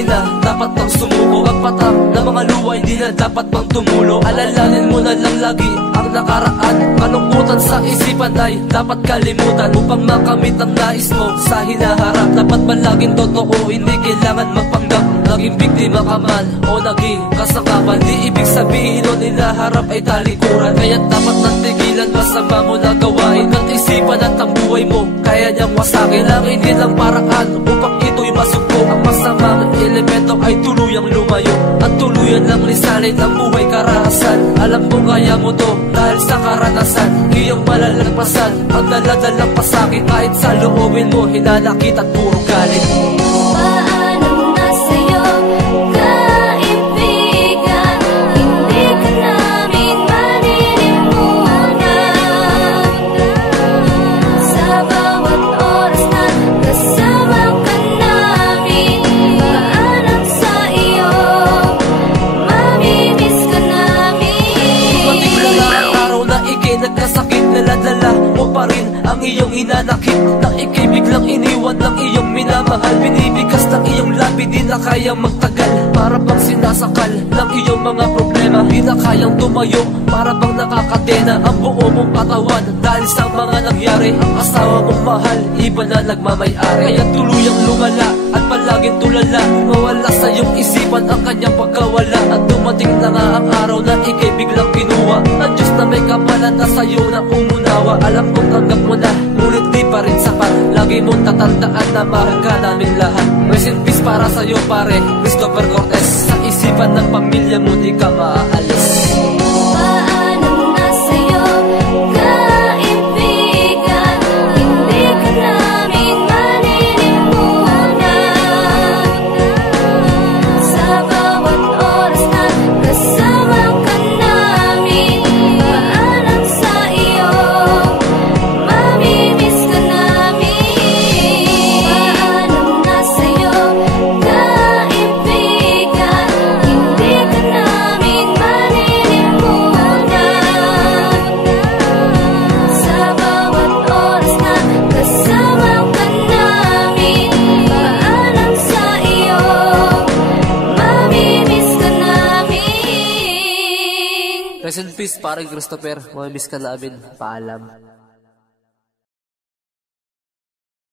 sinabi na dapat bang sumuko? Magpatak na mga luwa, hindi na dapat bang tumulo? Alalanin mo na lang lagi ang nakaraan. Kalungkutan sa isipan ay dapat kalimutan upang makamit ang nais mo sa hinaharap. Dapat ba laging totoo, hindi kailangan magpanggap. Naging biktima ka man o naging kasangkapan, di ibig sabihin o hinaharap ay talikuran. Kaya dapat nang tigilan masama mo na gawain. At isipan at ang buhay mo kaya niyang wasakin. Ang hindi lang paraan upang ito'y masugpo. Ang masamang elemento ay tuluyang lumayo at tuluyan lang lisanin ang buhay karahasan. Alam mo kaya mo to dahil sa karanasan, iyong malalagpasan ang daladalang pasakit. Kahit sa loobin mo hinanakit at puro galit. Naladala mo pa rin ang iyong hinanakit, na ika'y biglang iniwan ng iyong minamahal. Binibigas ng iyong labi, di na kayang magtagal. Para bang sinasakal ng iyong mga problema, di na kayang tumayo. Para bang nakakadena ang buo mong katawan dahil sa mga nangyari. Ang asawa mong mahal, iba na nagmamayari. Kaya tuluyang lumala at palaging tulala. Mawala sa iyong isipan ang kanyang pagkawala. At dumating na nga ang araw na ika'y biglang kinuha ng Diyos na may kapalan na sa'yo na umunawa. Alam kong tanggap mo na, ngunit di pa rin sapat. Lagi mong tatandaan na mahal ka namin lahat. Rest in peace para sa'yo pare, Christopher Cortez. Sa isipan ng pamilya mo di ka maaalis. Rest in peace, parang Christopher. Mamimiss ka namin. Paalam.